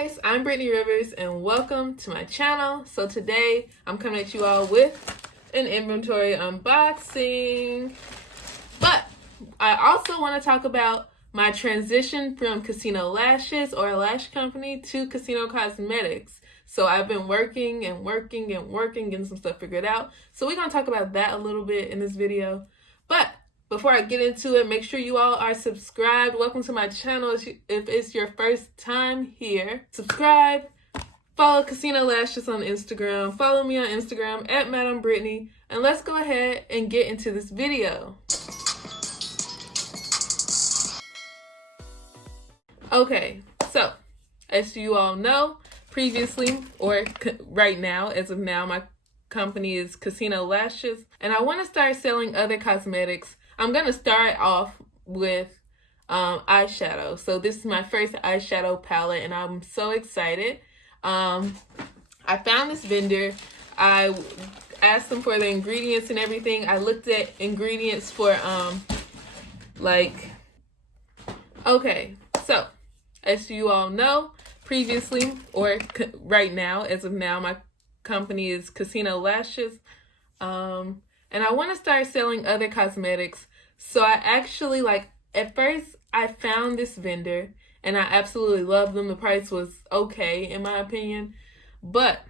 guys, I'm Brittany Rivers and welcome to my channel. So today I'm coming at you all with an inventory unboxing. But I also want to talk about my transition from Casino Lashes or a lash company to Casino Cosmetics. So I've been working, getting some stuff figured out. So we're going to talk about that a little bit in this video. But before I get into it, make sure you all are subscribed. Welcome to my channel if it's your first time here. Subscribe, follow Casino Lashes on Instagram, follow me on Instagram at madamebrittney, and let's go ahead and get into this video. Okay, so as you all know, previously or right now, as of now, my company is Casino Lashes, and I want to start selling other cosmetics. I'm going to start off with eyeshadow. So this is my first eyeshadow palette, and I'm so excited. I found this vendor. I asked them for the ingredients and everything. I looked at ingredients for, okay, so as you all know, previously or right now, as of now, my company is Casino Lashes. And I want to start selling other cosmetics. So I actually, at first I found this vendor and I absolutely loved them. The price was okay in my opinion. But,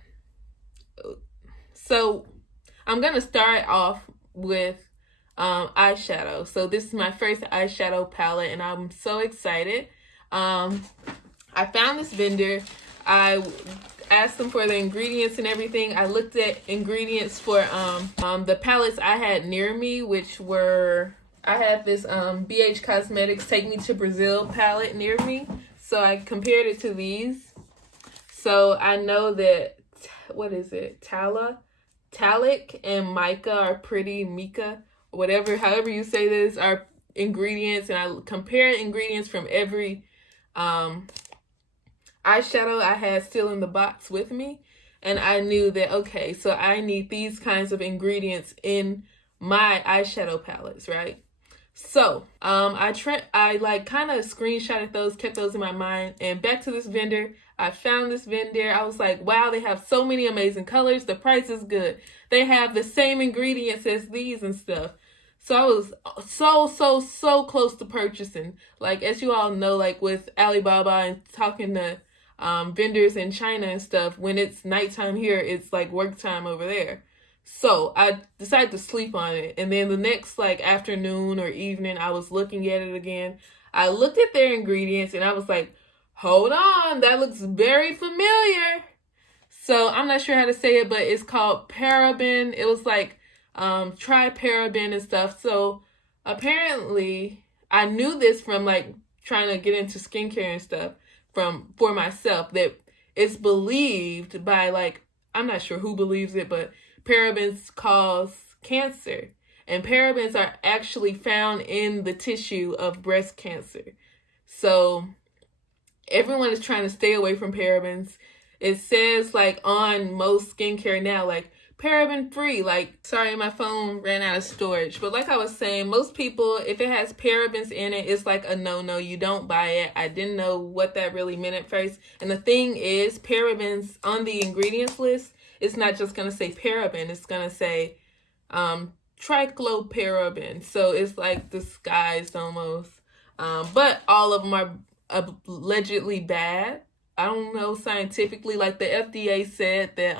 so I'm going to start off with eyeshadow. So this is my first eyeshadow palette and I'm so excited. I found this vendor. I asked them for the ingredients and everything. I looked at ingredients for the palettes I had near me, which were, I had this BH Cosmetics Take Me to Brazil palette near me. So I compared it to these. So I know that, what is it? Talic and Mica are pretty, Mica, whatever, however you say this, are ingredients. And I compared ingredients from every eyeshadow I had still in the box with me, and I knew that, okay, so I need these kinds of ingredients in my eyeshadow palettes, right? So I kind of screenshotted those, kept those in my mind, and back to this vendor. I found this vendor. I was like, wow, they have so many amazing colors. The price is good. They have the same ingredients as these and stuff. So I was so close to purchasing. Like, as you all know, like with Alibaba and talking to vendors in China and stuff, when it's nighttime here, it's like work time over there. So I decided to sleep on it. And then the next afternoon or evening, I was looking at it again. I looked at their ingredients and I was like, hold on, that looks very familiar. So I'm not sure how to say it, but it's called paraben. It was triparaben and stuff. So apparently I knew this from trying to get into skincare and stuff for myself, that it's believed by I'm not sure who believes it, but parabens cause cancer, and parabens are actually found in the tissue of breast cancer. So everyone is trying to stay away from parabens. It says on most skincare now, paraben free. Sorry, my phone ran out of storage. But like I was saying, most people, if it has parabens in it, it's a no-no. You don't buy it. I didn't know what that really meant at first. And the thing is, parabens on the ingredients list, it's not just going to say paraben. It's going to say tricloparaben. So it's disguised almost. But all of them are allegedly bad. I don't know scientifically. The FDA said that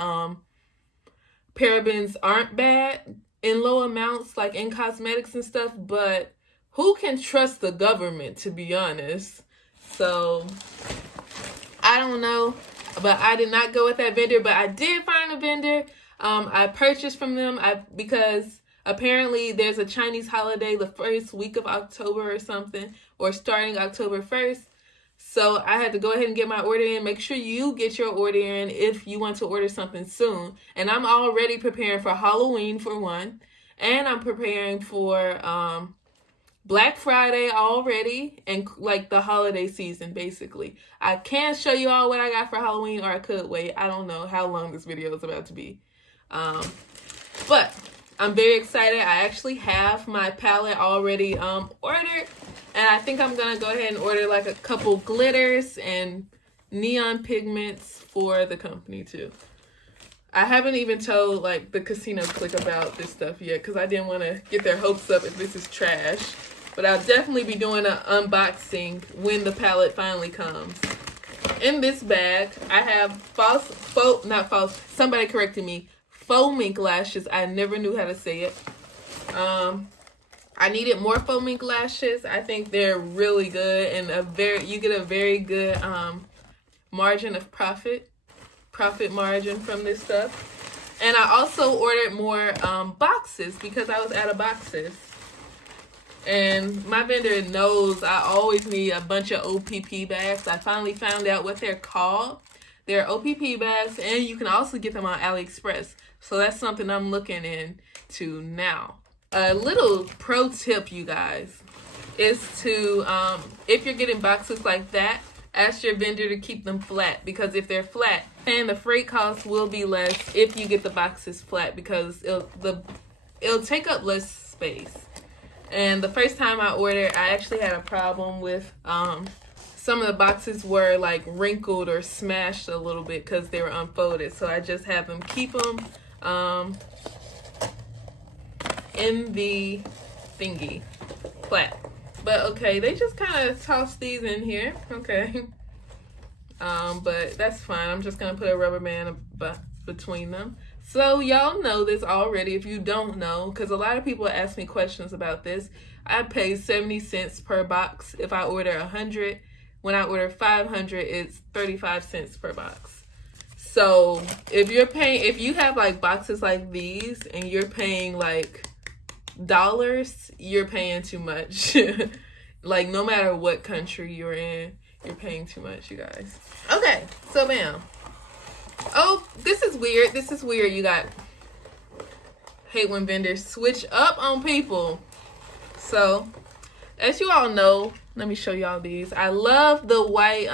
parabens aren't bad in low amounts, in cosmetics and stuff, but who can trust the government, to be honest? So I don't know, but I did not go with that vendor, but I did find a vendor. I purchased from them because apparently there's a Chinese holiday the first week of October or something, or starting October 1st. So I had to go ahead and get my order in. Make sure you get your order in if you want to order something soon. And I'm already preparing for Halloween for one. And I'm preparing for Black Friday already. And the holiday season, basically. I can't show you all what I got for Halloween, or I could wait. I don't know how long this video is about to be. But I'm very excited. I actually have my palette already ordered. And I think I'm going to go ahead and order a couple glitters and neon pigments for the company too. I haven't even told like the casino clique about this stuff yet because I didn't want to get their hopes up if this is trash. But I'll definitely be doing an unboxing when the palette finally comes. In this bag, I have somebody corrected me, faux mink lashes. I never knew how to say it. I needed more faux mink lashes. I think they're really good and you get a very good margin of profit margin from this stuff. And I also ordered more boxes because I was out of boxes. And my vendor knows I always need a bunch of OPP bags. I finally found out what they're called. They're OPP bags, and you can also get them on AliExpress. So that's something I'm looking into now. A little pro tip, you guys, is to, if you're getting boxes like that, ask your vendor to keep them flat. Because if they're flat, then the freight costs will be less if you get the boxes flat because it'll take up less space. And the first time I ordered, I actually had a problem with some of the boxes were like wrinkled or smashed a little bit because they were unfolded. So I just have them keep them in the thingy flat. But okay, they just kind of toss these in here. Okay. But that's fine. I'm just going to put a rubber band between them. So y'all know this already if you don't know, because a lot of people ask me questions about this. I pay 70 cents per box if I order 100. When I order 500, it's 35 cents per box. So if you have like boxes like these and you're paying like dollars, you're paying too much. Like no matter what country you're in, you're paying too much, you guys. Okay, so bam. Oh, this is weird. This is weird. You got hate when vendors switch up on people. So, as you all know, let me show y'all these. I love the white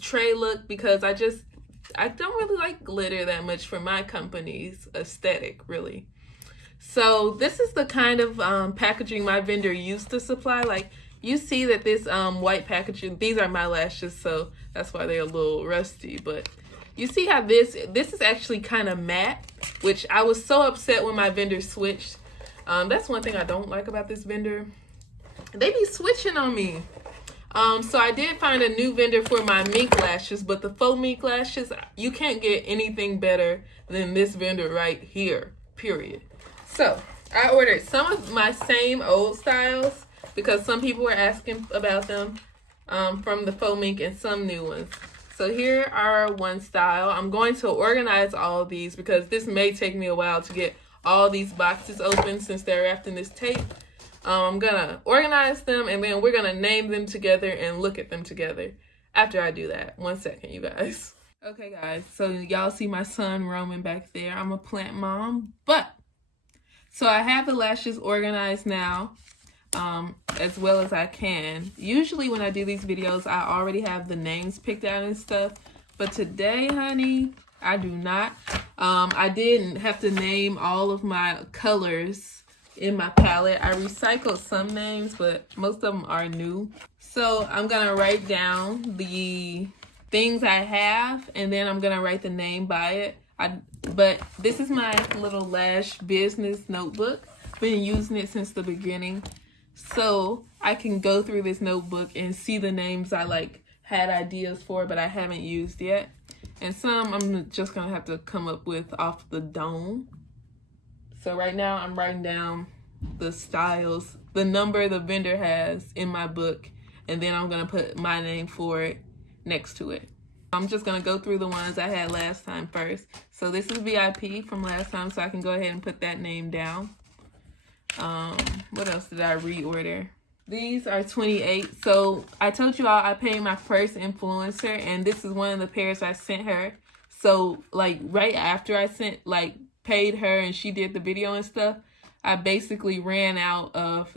tray look because I don't really like glitter that much for my company's aesthetic, really. So, this is the kind of packaging my vendor used to supply. Like, you see that this white packaging, these are my lashes, so that's why they're a little rusty, but you see how this is actually kind of matte, which I was so upset when my vendor switched. That's one thing I don't like about this vendor. They be switching on me. So I did find a new vendor for my mink lashes, but the faux mink lashes, you can't get anything better than this vendor right here, period. So I ordered some of my same old styles because some people were asking about them from the faux mink and some new ones. So here are one style. I'm going to organize all of these because this may take me a while to get all these boxes open since they're wrapped in this tape. I'm going to organize them and then we're going to name them together and look at them together after I do that. 1 second, you guys. Okay, guys. So y'all see my son roaming back there. I'm a plant mom. So I have the lashes organized now. As well as I can. Usually when I do these videos, I already have the names picked out and stuff. But today, honey, I do not. I didn't have to name all of my colors in my palette. I recycled some names, but most of them are new. So I'm going to write down the things I have, and then I'm going to write the name by it. But this is my little Lash business notebook. Been using it since the beginning. So I can go through this notebook and see the names I like had ideas for, but I haven't used yet. And some I'm just going to have to come up with off the dome. So right now I'm writing down the styles, the number the vendor has in my book, and then I'm going to put my name for it next to it. I'm just going to go through the ones I had last time first. So this is VIP from last time, so I can go ahead and put that name down. What else did I reorder? These are 28. So I told you all I paid my first influencer, and this is one of the pairs I sent her. So like right after I paid her and she did the video and stuff, I basically ran out of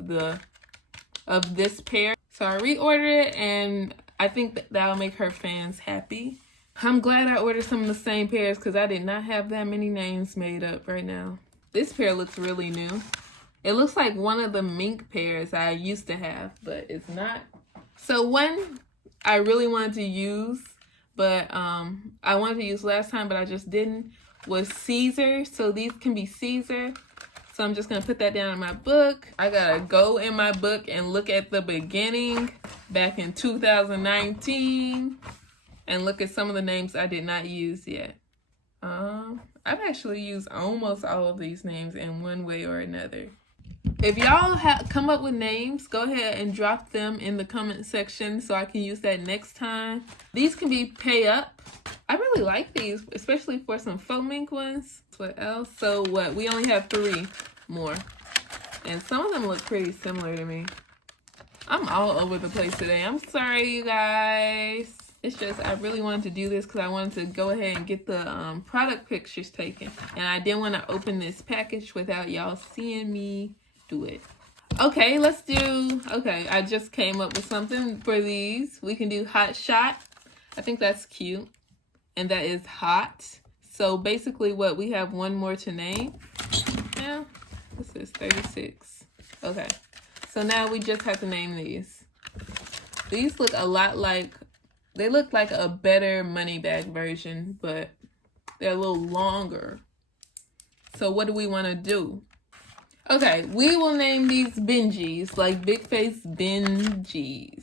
this pair. So I reordered it, and I think that'll make her fans happy. I'm glad I ordered some of the same pairs because I did not have that many names made up right now. This pair looks really new. It looks like one of the mink pairs I used to have, but it's not. So one I really wanted to use, but I wanted to use last time, but I just didn't, was Caesar. So these can be Caesar. So I'm just going to put that down in my book. I got to go in my book and look at the beginning back in 2019 and look at some of the names I did not use yet. I've actually used almost all of these names in one way or another. If y'all come up with names, go ahead and drop them in the comment section so I can use that next time. These can be pay up. I really like these, especially for some faux mink ones. What else? So what? We only have 3 more. And some of them look pretty similar to me. I'm all over the place today. I'm sorry, you guys. It's just I really wanted to do this because I wanted to go ahead and get the product pictures taken. And I didn't want to open this package without y'all seeing me do it. Okay, let's do... Okay, I just came up with something for these. We can do Hot Shot. I think that's cute. And that is hot. So basically what, we have one more to name. Now, this is 36. Okay. So now we just have to name these. These look a lot like, they look like a better money bag version, but they're a little longer. So what do we want to do? Okay, we will name these Benjis, like big face Benjis.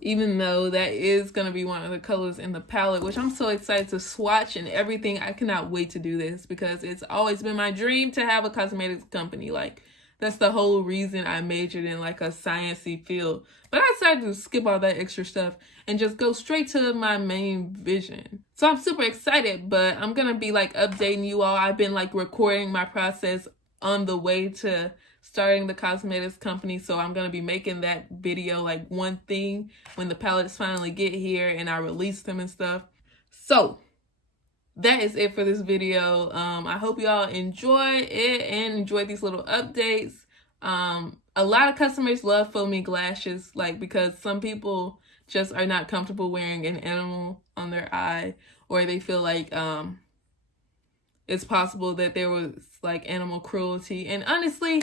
Even though that is going to be one of the colors in the palette, which I'm so excited to swatch and everything. I cannot wait to do this because it's always been my dream to have a cosmetics company. Like, that's the whole reason I majored in like a sciencey field. But I decided to skip all that extra stuff and just go straight to my main vision. So I'm super excited, but I'm going to be like updating you all. I've been like recording my process on the way to starting the cosmetics company, so I'm gonna be making that video like one thing when the palettes finally get here and I release them and stuff. So that is it for this video. I hope y'all enjoy it and enjoy these little updates. A lot of customers love faux mink lashes, like because some people just are not comfortable wearing an animal on their eye, or they feel like it's possible that there was like animal cruelty. And honestly,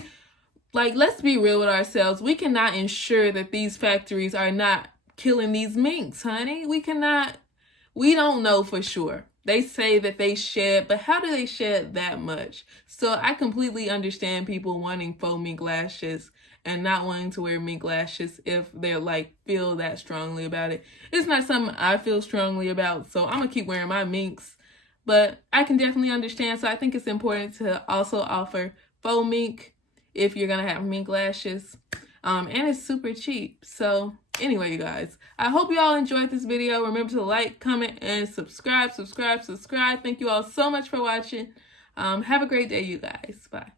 like, let's be real with ourselves. We cannot ensure that these factories are not killing these minks, honey. We don't know for sure. They say that they shed, but how do they shed that much? So I completely understand people wanting faux mink lashes and not wanting to wear mink lashes if they're like feel that strongly about it. It's not something I feel strongly about, so I'm gonna keep wearing my minks. But I can definitely understand, so I think it's important to also offer faux mink if you're gonna have mink lashes, and it's super cheap. So anyway, you guys, I hope you all enjoyed this video. Remember to like, comment, and subscribe. Thank you all so much for watching. Have a great day, you guys. Bye.